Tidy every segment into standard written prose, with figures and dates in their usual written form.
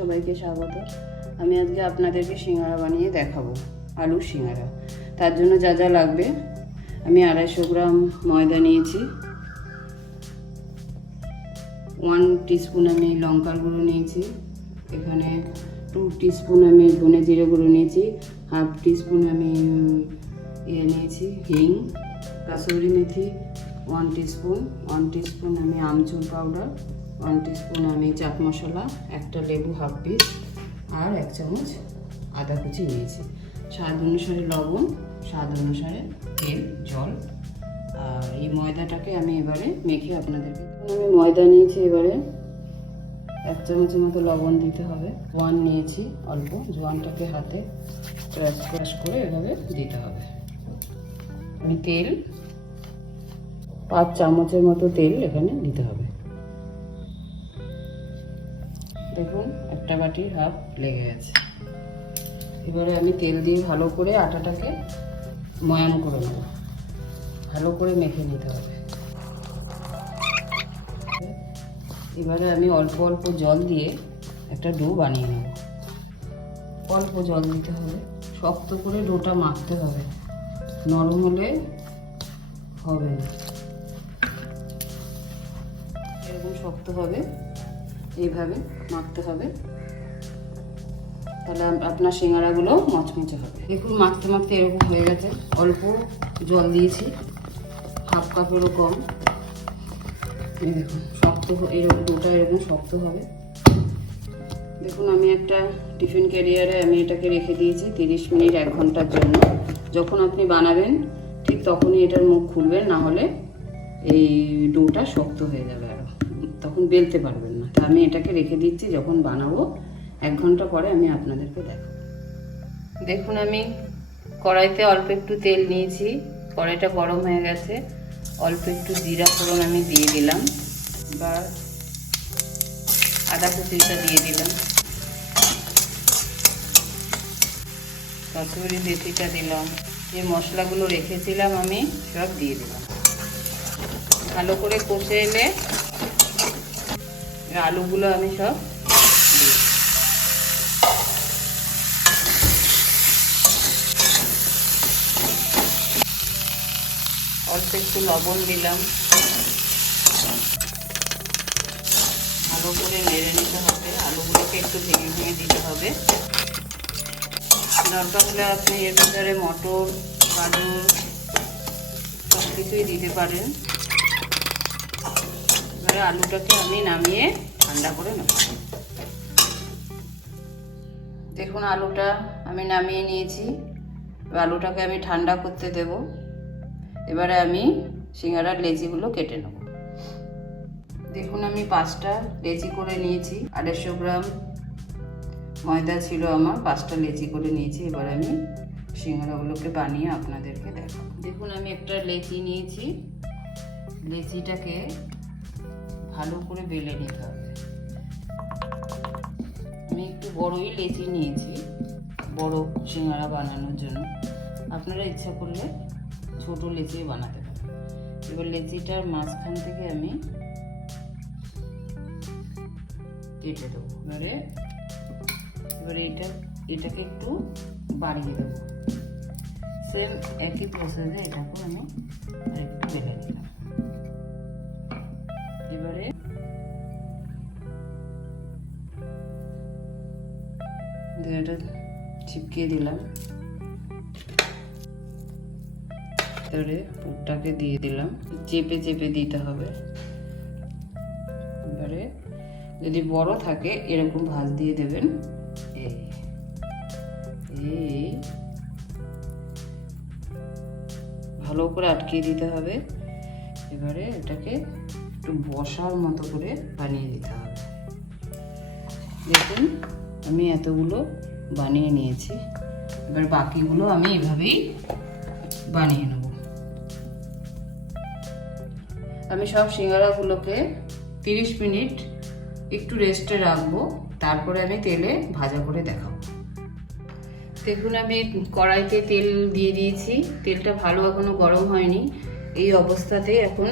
সবাইকে স্বাগত। আমি আজকে আপনাদেরকে সিঙ্গারা বানিয়ে দেখাবো, আলুর সিঙ্গারা। তার জন্য যা যা লাগবে, আমি 250 গ্রাম ময়দা নিয়েছি, 1 টিস্পুন আমি লঙ্কার গুঁড়ো নিয়েছি, এখানে 2 টিস্পুন আমি ধনে জিরে গুঁড়ো নিয়েছি, 1/2 টিস্পুন আমি নিয়েছি হিং, কাসুরি মেথি 1 টিস্পুন, 1 টিস্পুন আমি আমচুর পাউডার, 1 টিস্পুন আমি চাট মশলা, একটা লেবু 1/2 পিস, আর 1 চামচ আদা কুচি নিয়েছি। স্বাদ অনুসারে লবণ, স্বাদ অনুসারে তেল, জল। আর এই ময়দাটাকে আমি এবারে মেখে আপনাদেরকে, আমি ময়দা নিয়েছি, এবারে 1 চামচের মতো লবণ দিতে হবে। জোয়ান নিয়েছি অল্প, জোয়ানটাকে হাতে ক্রাশ করে এভাবে দিতে হবে। আমি তেল 5 চামচের মতো তেল এখানে দিতে হবে। দেখুন একটা বাটির হাফ লেগে গেছে। এবারে আমি তেল দিয়ে ভালো করে আটাটাকে ময়ান করে নেব, ভালো করে মেখে নিতে হবে। এবারে আমি অল্প অল্প জল দিয়ে একটা ডো বানিয়ে নেব। অল্প জল দিতে হবে, শক্ত করে ডোটা মাখতে হবে, নরম হলে হবে না। এরকম শক্ত হবে, এইভাবে মাখতে হবে, তাহলে আপনার সিঙ্গারাগুলো মচমচে হবে। দেখুন মাখতে মাখতে এরকম হয়ে গেছে। অল্প জল দিয়েছি, 1/2 কাপেরও কম। এই দেখুন শক্ত, এরকম ডোটা এরকম শক্ত হবে। দেখুন আমি একটা টিফিন ক্যারিয়ারে আমি এটাকে রেখে দিয়েছি 30 মিনিট 1 ঘন্টার জন্য। যখন আপনি বানাবেন ঠিক তখনই এটার মুখ খুলবেন, না হলে এই ডোটা শক্ত হয়ে যাবে, আর তখন বেলতে পারবেন না। তা আমি এটাকে রেখে দিচ্ছি, যখন বানাবো 1 ঘন্টা পরে আমি আপনাদেরকে দেখাবো। দেখুন আমি কড়াইতে অল্প একটু তেল নিয়েছি, কড়াইটা গরম হয়ে গেছে। অল্প একটু জিরা ফোড়ন আমি দিয়ে দিলাম, বা আদা কুচিটা দিয়ে দিলাম, কাসুরি মেথিটা দিলাম, যে মশলাগুলো রেখেছিলাম আমি সব দিয়ে দিলাম। ভালো করে কষে এলে আলুগুলো আমি সব দিই। অল্প একটু লবণ দিলাম, ভালো করে নেড়ে নিতে হবে। আলুগুলোকে একটু ভেঙে ভেঙে দিতে হবে। দরকার হলে আপনি এর ভিতরে মটর, গাজর সব কিছুই দিতে পারেন। এবারে আলুটাকে আমি নামিয়ে ঠান্ডা করে নেব। দেখুন আলুটা আমি নামিয়ে নিয়েছি, আলুটাকে আমি ঠান্ডা করতে দেব। এবারে আমি সিঙ্গারার লেচিগুলো কেটে নেব। দেখুন আমি 5টা লেচি করে নিয়েছি, 250 গ্রাম ময়দা ছিল আমার, 5টা লেচি করে নিয়েছি। এবার আমি সিঙ্গারাগুলোকে বানিয়ে আপনাদেরকে দেখাবো। দেখুন আমি একটা লেচি নিয়েছি, লেচিটাকে ভালো করে বেলে নিতে হবে। আমি একটু বড়ই লেচি নিয়েছি বড় সিঙ্গারা বানানোর জন্য, আপনারা ইচ্ছা করলে ছোট লেচি বানাতে পারেন। এবার লেচিটার মাঝখান থেকে আমি কেটে দেবো। এবারে এটাকে একটু বাড়িয়ে দেবো। সেম একই প্রসেসে এটাকে আমি আরেকটু বেলে নিলাম। এবারে এটা চিপকে দিলাম, এবারে পুরটাকে দিয়ে দিলাম, চেপে চেপে দিতে হবে। এবারে যদি বড় থাকে এরকম ভাঁজ দিয়ে দেবেন, এই ভালো করে আটকিয়ে দিতে হবে। এবারে এটাকে একটু বসার মতো করে বানিয়ে দিতে হবে। দেখুন আমি এতগুলো বানিয়ে নিয়েছি, এবার বাকিগুলো আমি এভাবেই বানিয়ে নেব। আমি সব সিঙ্গারাগুলোকে 30 মিনিট একটু রেস্টে রাখবো, তারপরে আমি তেলে ভাজা করে দেখাবো। দেখুন আমি কড়াইতে তেল দিয়ে দিয়েছি, তেলটা ভালো এখনো গরম হয়নি। এই অবস্থাতে এখন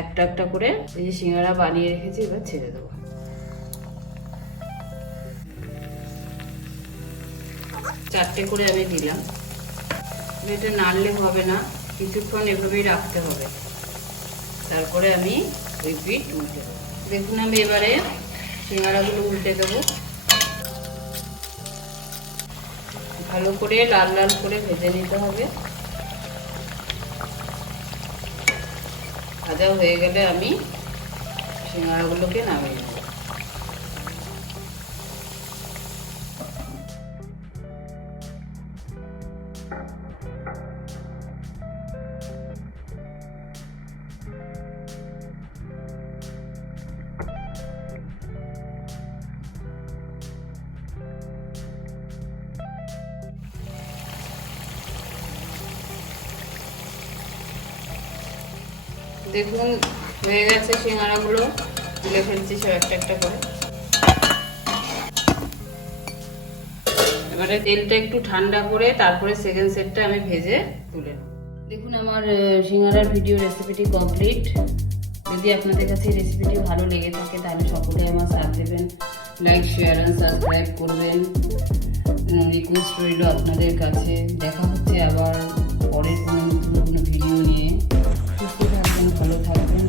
একটা একটা করে এই যে সিঙ্গারা বানিয়ে রেখেছি এবার ছেড়ে দেবো। 4টে করে আমি দিলাম। এটা নাড়লে হবে না, কিছুক্ষণ এভাবেই রাখতে হবে, তারপরে আমি ওই পিঠ উল্টে দেবো। দেখুন আমি এবারে সিঙ্গারাগুলো উল্টে দেবো। ভালো করে লাল লাল করে ভেজে নিতে হবে। ভাজা হয়ে গেলে আমি সিঙ্গারাগুলোকে নামিয়ে নেব। দেখুন হয়ে গেছে সিঙ্গারাগুলো, তুলে ফেলছি সব একটা একটা করে। এবারে তেলটা একটু ঠান্ডা করে তারপরে সেকেন্ড সেটটা আমি ভেজে তুলে নেব। দেখুন আমার সিঙ্গারার ভিডিও রেসিপিটি কমপ্লিট। যদি আপনাদের কাছে এই রেসিপিটি ভালো লেগে থাকে তাহলে সকলে আমার সাথ দেবেন, লাইক শেয়ার অ্যান্ড সাবস্ক্রাইব করবেন। রিকোয়েস্ট রইল আপনাদের কাছে। দেখা হচ্ছে আবার পরের কোনো ভিডিও নিয়ে। সুস্থ থাকবেন, ভালো থাকবেন।